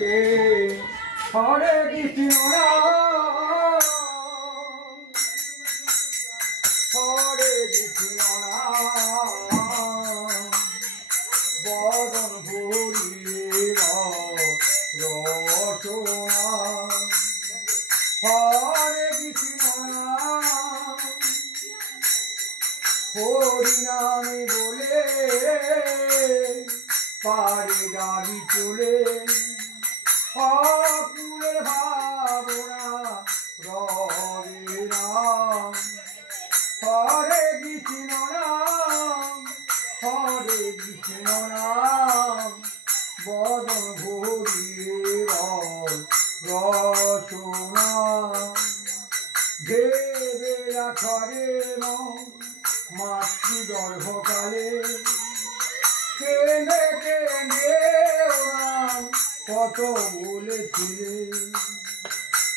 কে হরে কৃষ্ণ হরে কৃষ্ণ বদন ভরিয়ে রচনা হরে কৃষ্ণ হরি নামে বলে পারে গাড়ি চলে অকুলের ভাবনা রবে রাম হরে কৃষ্ণ নাম হরে কৃষ্ণ নাম বদন ভরিয়ে রচনা ভেবে রাখরে মাতৃগর্ভকালে কেনে কেনে কত বলেছিলে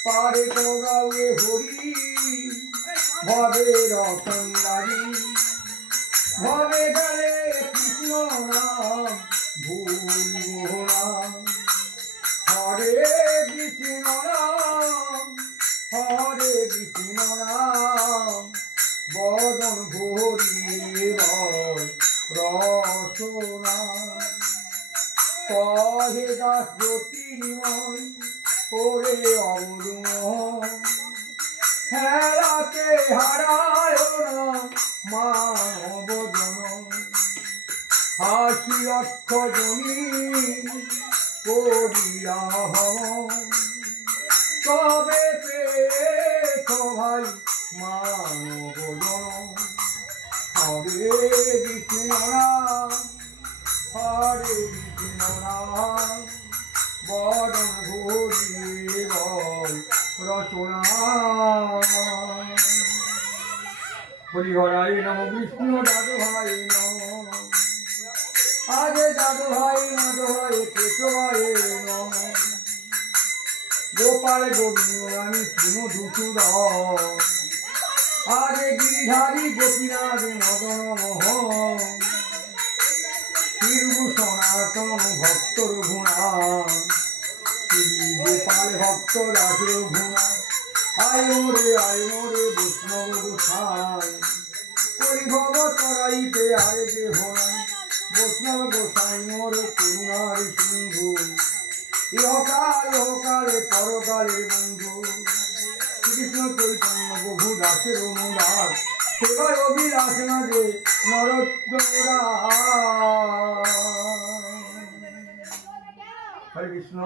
পারে কৌরবে হরি ভবে রতনদারি ভবে গেলে কৃষ্ণ নাম ভুলিব নাম হরে কৃষ্ণ নাম হরে কৃষ্ণ নাম বদন ভরিয়ে রচনা কহে দাস জ্যোতির্ময় করে অবরুণ হেলাকে হারায় না মানব জন হাসি লক্ষ জমি করিয়া তবে পেয়েছ ভাই মানব জন হরে কৃষ্ণ নাম হরে কৃষ্ণ নাম বদন ভরিয়ে রচনা বলি হরাই নম বিষ্ণু দাদু ভাই নম আরে দাদু ভাই মাধব ভাই কেশবাই নম গোপাল গোবিন্দ রানী শ্রীমধুসূদ আরে গিরিধারী গোপীনাথ মদন মোহন শিরু সনাতন ভক্তর গুণা শ্রী গোপাল ভক্ত রাজের গুণা আয় মোরে বৈষ্ণব গোসাই পরিভব তরাইতে আয় যে হরাই বৈষ্ণব গোসাই মোর করুণার সিন্ধু ইহকালে পরকালে বন্ধু শ্রীকৃষ্ণ চৈতন্য প্রভু দাসের অনুরাগ সেবার অভিলাষ না যে নরোত্তরা হরে কৃষ্ণ।